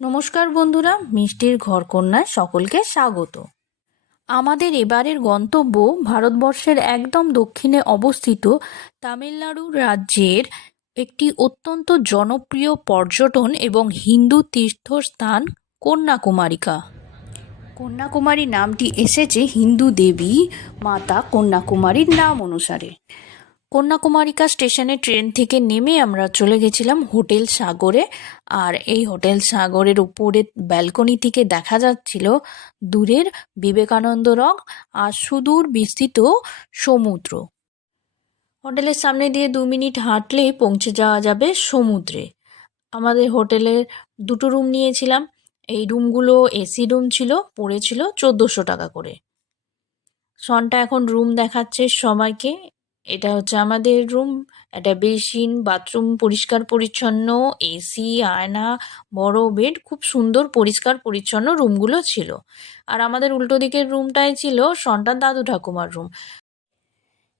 নমস্কার বন্ধুরা, মিষ্টির ঘরকন্যায় সকলকে স্বাগত। আমাদের এবারের গন্তব্য ভারতবর্ষের একদম দক্ষিণে অবস্থিত তামিলনাড়ু রাজ্যের একটি অত্যন্ত জনপ্রিয় পর্যটন এবং হিন্দু তীর্থস্থান কন্যাকুমারিকা। কন্যাকুমারী নামটি এসেছে হিন্দু দেবী মাতা কন্যাকুমারীর নাম অনুসারে। কন্যাকুমারিকা স্টেশনে ট্রেন থেকে নেমে আমরা চলে গেছিলাম হোটেল সাগরে। আর এই হোটেল সাগরের উপরে ব্যালকনি থেকে দেখা যাচ্ছিল দূরের বিবেকানন্দ রক আর সুদূর বিস্তৃত সমুদ্র। হোটেলের সামনে দিয়ে দু মিনিট হাঁটলেই পৌঁছে যাওয়া যাবে সমুদ্রে। আমাদের হোটেলের দুটো রুম নিয়েছিলাম। এই রুমগুলো এসি রুম ছিল পড়েছিল চোদ্দোশো টাকা করে। সনটা এখন রুম দেখাচ্ছে সবাইকে। এটা হচ্ছে আমাদের রুম একটা বেসিন বাথরুম পরিষ্কার পরিচ্ছন্ন এসি আয়না, বড় বেড খুব সুন্দর পরিষ্কার পরিচ্ছন্ন রুমগুলো ছিল। আর আমাদের উল্টো দিকের রুমটাই ছিল সন্তান দাদু ঠাকুমার রুম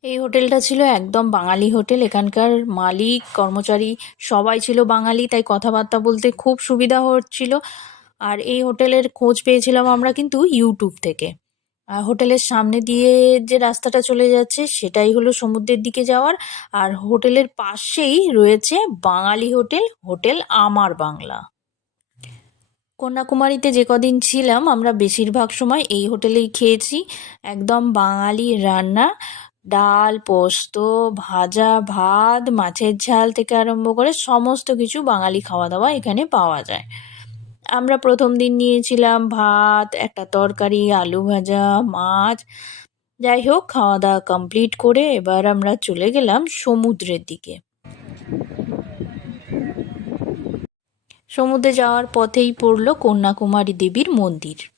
এই হোটেলটা ছিল একদম বাঙালি হোটেল এখানকার মালিক, কর্মচারী সবাই ছিল বাঙালি, তাই কথাবার্তা বলতে খুব সুবিধা হচ্ছিল। আর এই হোটেলের খোঁজ পেয়েছিলাম আমরা কিন্তু ইউটিউব থেকে। হোটেলের সামনে দিয়ে যে রাস্তাটা চলে যাচ্ছে, সেটাই হলো সমুদ্রের দিকে যাওয়ার। আর হোটেলের পাশেই রয়েছে বাঙালি হোটেল হোটেল আমার বাংলা। কন্যাকুমারীতে যে কদিন ছিলাম, আমরা বেশিরভাগ সময় এই হোটেলেই খেয়েছি। একদম বাঙালি রান্না। ডাল, পোস্ত, ভাজা, ভাত, মাছের ঝাল থেকে আরম্ভ করে সমস্ত কিছু বাঙালি খাওয়া দাওয়া এখানে পাওয়া যায়। আমরা প্রথম দিন নিয়েছিলাম ভাত, একটা তরকারি, আলু ভাজা, মাছ। যাই হোক খাওয়া দাওয়া কমপ্লিট করে এবার আমরা চলে গেলাম সমুদ্রের দিকে। সমুদ্রে যাওয়ার পথেই পড়ল কন্যাকুমারী দেবীর মন্দির।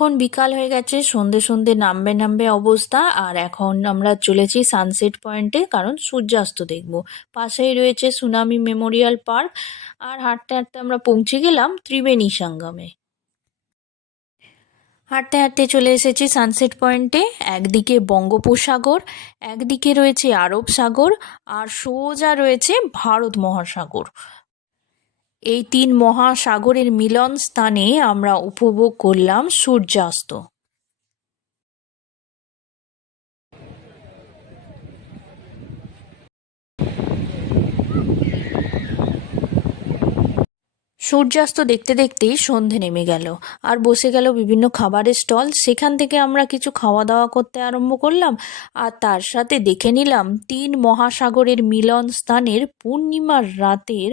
এখন বিকাল হয়ে গেছে, সন্ধে সন্ধে নামবে নামবে অবস্থা, আর এখন আমরা চলেছি সানসেট পয়েন্টে কারণ সূর্যাস্ত দেখব। পাশেই রয়েছে সুনামি মেমোরিয়াল পার্ক আর হাঁটতে হাঁটতে আমরা পৌঁছে গেলাম ত্রিবেণী সঙ্গমে। হাঁটতে হাঁটতে চলে এসেছি সানসেট পয়েন্টে একদিকে বঙ্গোপসাগর, একদিকে রয়েছে আরব সাগর, আর সোজা রয়েছে ভারত মহাসাগর। এই তিন মহাসাগরের মিলন স্থানে আমরা উপভোগ করলাম সূর্যাস্ত। সূর্যাস্ত দেখতে দেখতেই সন্ধে নেমে গেল। আর বসে গেল বিভিন্ন খাবারের স্টল। সেখান থেকে আমরা কিছু খাওয়া দাওয়া করতে আরম্ভ করলাম। আর তার সাথে দেখে নিলাম তিন মহাসাগরের মিলন স্থানের পূর্ণিমার রাতের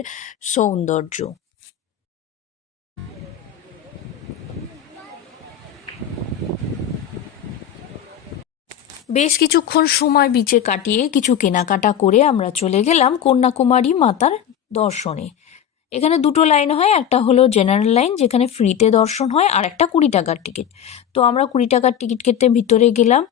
সৌন্দর্য। বেশ কিছুক্ষণ সময় বিচে কাটিয়ে কিছু কেনাকাটা করে আমরা চলে গেলাম কন্যাকুমারী মাতার দর্শনে। এখানে দুটো লাইন হয়, একটা হলো জেনারেল লাইন যেখানে ফ্রিতে দর্শন হয় আর একটা কুড়ি টাকার টিকিট তো আমরা কুড়ি টাকার টিকিট কেটে ভিতরে গেলাম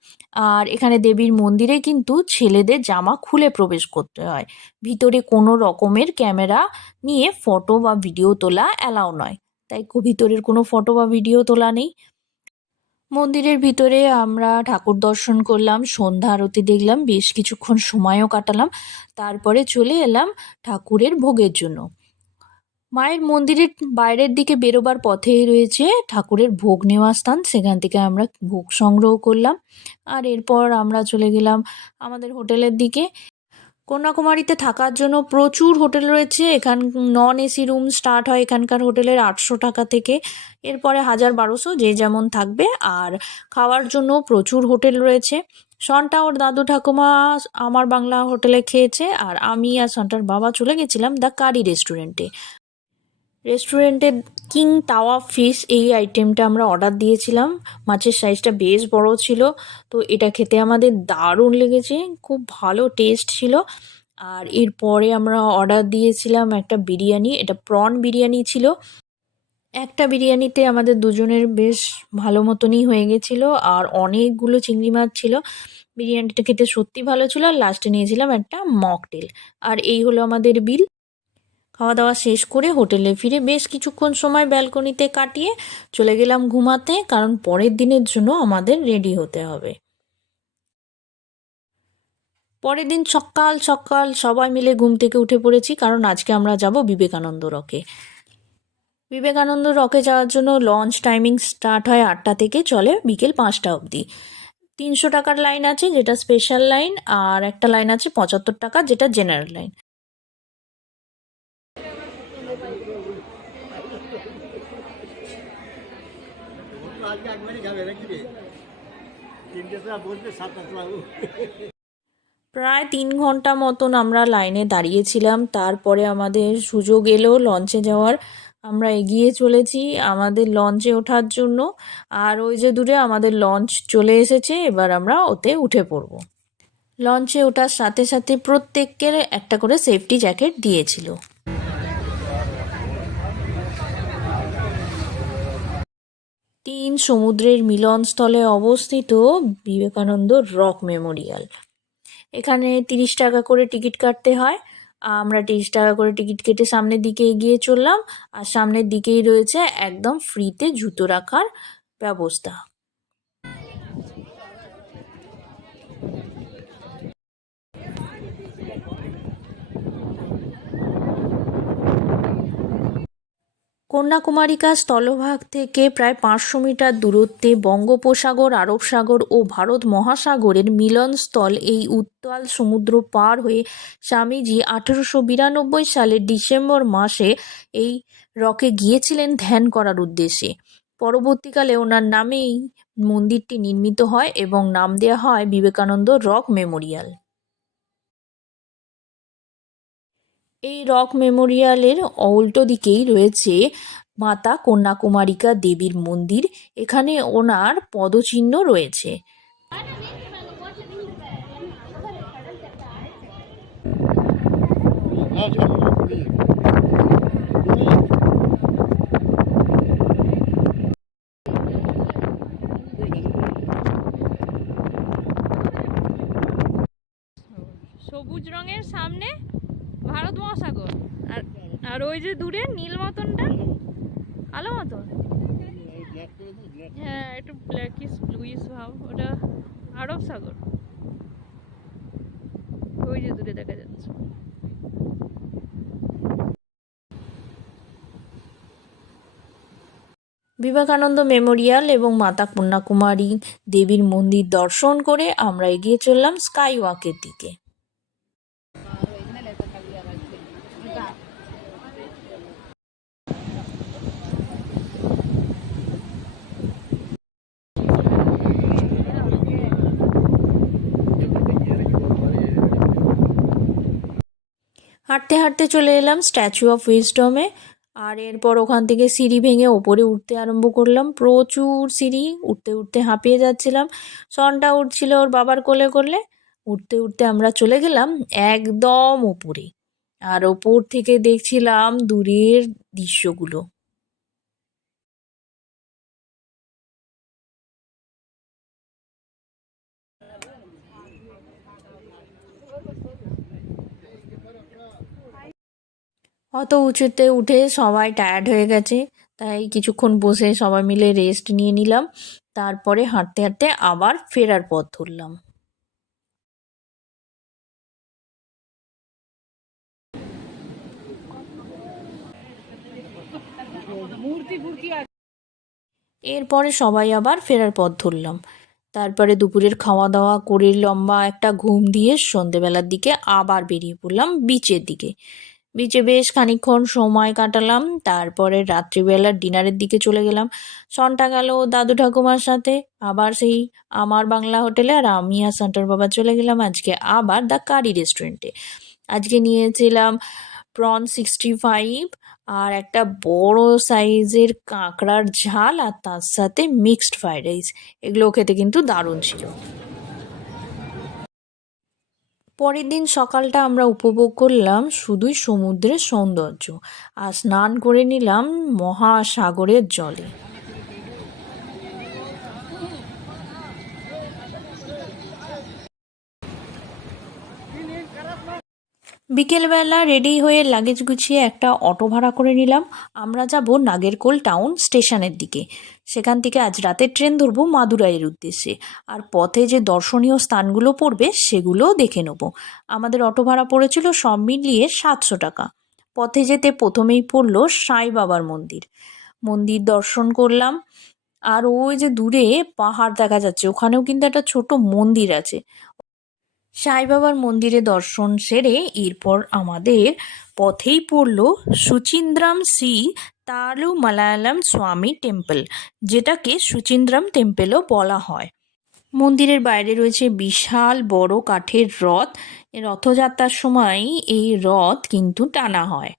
আর এখানে দেবীর মন্দিরে কিন্তু ছেলেদের জামা খুলে প্রবেশ করতে হয়। ভিতরে কোনো রকমের ক্যামেরা নিয়ে ফটো বা ভিডিও তোলা অ্যালাউ নয়। তাই ভিতরের কোনো ফটো বা ভিডিও তোলা নেই। মন্দিরের ভিতরে আমরা ঠাকুর দর্শন করলাম, সন্ধ্যা আরতি দেখলাম, বেশ কিছুক্ষণ সময়ও কাটালাম। তারপরে চলে এলাম ঠাকুরের ভোগের জন্য। মায়ের মন্দিরের বাইরের দিকে বেরোবার পথেই রয়েছে ঠাকুরের ভোগ নেওয়া স্থান। সেখান থেকে আমরা ভোগ সংগ্রহ করলাম। আর এরপর আমরা চলে গেলাম আমাদের হোটেলের দিকে। কন্যাকুমারীতে থাকার জন্য প্রচুর হোটেল রয়েছে। এখান নন এসি রুম স্টার্ট হয় এখানকার হোটেলের আটশো টাকা থেকে। এরপরে হাজার বারোশো যে যেমন থাকবে। আর খাওয়ার জন্য প্রচুর হোটেল রয়েছে। সনটা ওর দাদু ঠাকুমা আমার বাংলা হোটেলে খেয়েছে। আর আমি আর সনটার বাবা চলে গেছিলাম দ্য কারি রেস্টুরেন্টে। রেস্টুরেন্টে কিং তাওয়া ফিশ এই আইটেমটা আমরা অর্ডার দিয়েছিলাম। মাছের সাইজটা বেশ বড় ছিল। তো এটা খেতে আমাদের দারুণ লেগেছে। খুব ভালো টেস্ট ছিল। আর এরপরে আমরা অর্ডার দিয়েছিলাম একটা বিরিয়ানি। এটা প্রন বিরিয়ানি ছিল। একটা বিরিয়ানিতে আমাদের দুজনের বেশ ভালো মতনই হয়ে গেছিল। আর অনেকগুলো চিংড়ি মাছ ছিল। বিরিয়ানিটা খেতে সত্যি ভালো ছিল। আর লাস্টে নিয়েছিলাম একটা মকটেল আর এই হলো আমাদের বিল খাওয়া দাওয়া শেষ করে হোটেলে ফিরে বেশ কিছুক্ষণ সময় ব্যালকনিতে কাটিয়ে চলে গেলাম ঘুমাতে, কারণ পরের দিনের জন্য আমাদের রেডি হতে হবে। পরের দিন সকাল সকাল সবাই মিলে ঘুম থেকে উঠে পড়েছি, কারণ আজকে আমরা যাব বিবেকানন্দ রকে। বিবেকানন্দ রকে যাওয়ার জন্য লঞ্চ টাইমিং স্টার্ট হয় আটটা থেকে, চলে বিকেল পাঁচটা অবধি। তিনশো টাকার লাইন আছে, যেটা স্পেশাল লাইন, আর একটা লাইন আছে পঁচাত্তর টাকা, যেটা জেনারেল লাইন। প্রায় তিন ঘণ্টা মতন আমরা লাইনে দাঁড়িয়েছিলাম, তারপরে আমাদের সুযোগ এলো লঞ্চে যাওয়ার। আমরা এগিয়ে চলেছি আমাদের লঞ্চে ওঠার জন্য, আর ওই যে দূরে আমাদের লঞ্চ চলে এসেছে, এবার আমরা ওতে উঠে পড়ব। লঞ্চে ওঠার সাথে সাথে প্রত্যেককে একটা করে সেফটি জ্যাকেট দিয়েছিল। তিন সমুদ্রের মিলনস্থলে অবস্থিত বিবেকানন্দ রক মেমোরিয়াল। এখানে তিরিশ টাকা করে টিকিট কাটতে হয়। আমরা তিরিশ টাকা করে টিকিট কেটে সামনের দিকে এগিয়ে চললাম। আর সামনের দিকেই রয়েছে একদম ফ্রিতে জুতো রাখার ব্যবস্থা। কন্যাকুমারিকা স্থলভাগ থেকে প্রায় পাঁচশো মিটার দূরত্বে বঙ্গোপসাগর আরব সাগর ও ভারত মহাসাগরের মিলনস্থল এই উত্তাল সমুদ্র পার হয়ে স্বামীজি আঠেরোশো বিরানব্বই সালের ডিসেম্বর মাসে এই রকে গিয়েছিলেন ধ্যান করার উদ্দেশ্যে। পরবর্তীকালে ওনার নামেই মন্দিরটি নির্মিত হয় এবং নাম দেওয়া হয় বিবেকানন্দ রক মেমোরিয়াল। এই রক মেমোরিয়ালের উল্টো দিকেই রয়েছে মাতা কন্যাকুমারিকা দেবীর মন্দির। এখানে ওনার পদচিহ্ন রয়েছে। সবুজ রঙের সামনে ভারত মহাসাগর। আর আর ওই যে দূরে নীল মতনটা? কালো মতন? হ্যাঁ একটু ব্ল্যাকিস ব্লুইস ভাব। ওটা আরব সাগর। ওই যে দূরে দেখা যাচ্ছে। বিবেকানন্দ মেমোরিয়াল এবং মাতা কন্যাকুমারী দেবীর মন্দির দর্শন করে আমরা এগিয়ে চললাম স্কাই ওয়াকের দিকে। হাঁটতে হাঁটতে চলে এলাম স্ট্যাচু অফ উইস্টমে আর এরপর ওখান থেকে সিঁড়ি ভেঙে ওপরে উঠতে আরম্ভ করলাম। প্রচুর সিঁড়ি, উঠতে উঠতে হাঁপিয়ে যাচ্ছিলাম। সনটা উঠছিল ওর বাবার কোলে করলে উঠতে উঠতে আমরা চলে গেলাম একদম ওপরে। আর ওপর থেকে দেখছিলাম দূরের দৃশ্যগুলো। অত উঁচুতে উঠে সবাই টায়ার্ড হয়ে গেছে। তাই কিছুক্ষণ বসে সবাই মিলে রেস্ট নিয়ে নিলাম। তারপরে হাঁটতে হাঁটতে আবার ফেরার পথ ধরলাম। এরপরে সবাই আবার ফেরার পথ ধরলাম। তারপরে দুপুরের খাওয়া দাওয়া করে লম্বা একটা ঘুম দিয়ে সন্ধেবেলার দিকে আবার বেরিয়ে পড়লাম বিচের দিকে। বিচে বেশ খানিকক্ষণ সময় কাটালাম, তারপরে রাত্রিবেলার ডিনারের দিকে চলে গেলাম। সনটা গেল দাদু ঠাকুমার সাথে, আবার সেই আমার বাংলা হোটেলে আর আমি আর সান্টার বাবা চলে গেলাম আজকে আবার দ্য কারি রেস্টুরেন্টে। আজকে নিয়েছিলাম প্রন সিক্সটি ফাইভ আর একটা বড় সাইজের কাঁকড়ার ঝাল আর তার সাথে মিক্সড ফ্রাইড রাইস এগুলো খেতে কিন্তু দারুণ ছিল। পরের দিন সকালটা আমরা উপভোগ করলাম শুধুই সমুদ্রের সৌন্দর্য আর স্নান করে নিলাম মহাসাগরের জলে। বিকেলবেলা রেডি হয়ে লাগেজ গুছিয়ে একটা অটো ভাড়া করে নিলাম। আমরা যাব নাগেরকোল টাউন স্টেশনের দিকে। সেখান থেকে আজ রাতের ট্রেন ধরবো মাদুরাইয়ের উদ্দেশ্যে। আর পথে যে দর্শনীয় স্থানগুলো পড়বে, সেগুলোও দেখে নেব। আমাদের অটো ভাড়া পড়েছিল সব মিলিয়ে সাতশো টাকা। পথে যেতে প্রথমেই পড়ল সাই বাবার মন্দির। মন্দির দর্শন করলাম। আর ওই যে দূরে পাহাড় দেখা যাচ্ছে, ওখানেও কিন্তু একটা ছোট মন্দির আছে। সাই বাবার মন্দিরে দর্শন সেরে এরপর আমাদের পথেই পড়ল সুচিন্দ্রাম শ্রী তালু মালায়ালাম স্বামী টেম্পল, যেটাকে সুচিন্দ্রাম টেম্পেলও বলা হয়। মন্দিরের বাইরে রয়েছে বিশাল বড় কাঠের রথ। রথযাত্রার সময় এই রথ কিন্তু টানা হয়।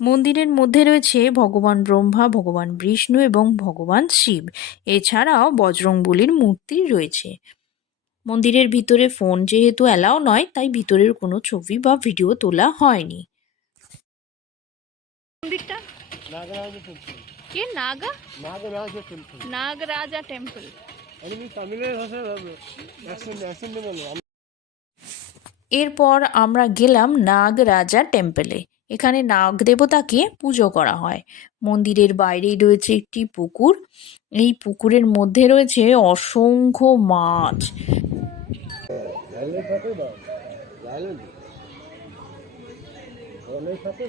মন্দিরের মধ্যে রয়েছে ভগবান ব্রহ্মা, ভগবান বিষ্ণু এবং ভগবান শিব। এছাড়াও বজরংবলির মূর্তি রয়েছে। মন্দিরের ভিতরে ফোন যেহেতু অ্যালাও নয়, তাই ভিতরের কোনো ছবি বা ভিডিও তোলা হয়নি। মন্দিরটা নাগরাজ টেম্পল কে নাগা নাগরাজ টেম্পল নাগরাজা টেম্পল আমি তামিলের ভাষায় অ্যাকশন অ্যাকশন বলব এরপর আমরা গেলাম নাগরাজা টেম্পলে এখানে নাগ দেবতাকে পুজো করা হয়। মন্দিরের বাইরেই রয়েছে একটি পুকুর। এই পুকুরের মধ্যে রয়েছে অসংখ্য মাছ। সাথে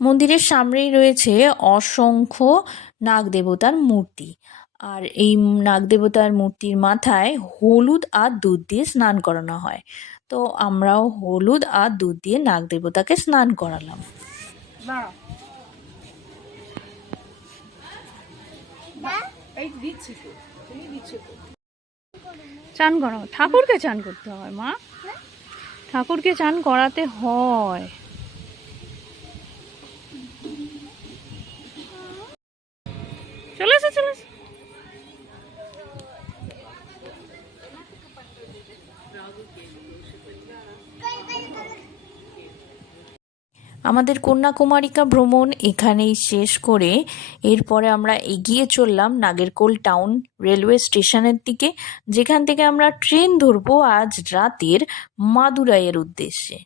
মন্দিরের সামনেই রয়েছে অসংখ্য নাগ দেবতার মূর্তি। আর এই নাগ দেবতার মূর্তির মাথায় হলুদ আর দুধ দিয়ে স্নান করানো হয়। তো আমরাও হলুদ আর দুধ দিয়ে নাগ দেবতাকে স্নান করালাম। চান করাও। ঠাকুরকে চান করতে হয় মা। ঠাকুরকে চান করাতে হয়। চলে এসো চলে এসো। আমাদের কন্যাকুমারিকা ভ্রমণ এখানেই শেষ করে, এরপরে আমরা এগিয়ে চললাম নাগেরকোল টাউন রেলওয়ে স্টেশনের দিকে, যেখান থেকে আমরা ট্রেন ধরবো আজ রাতের মাদুরাইয়ের উদ্দেশ্যে।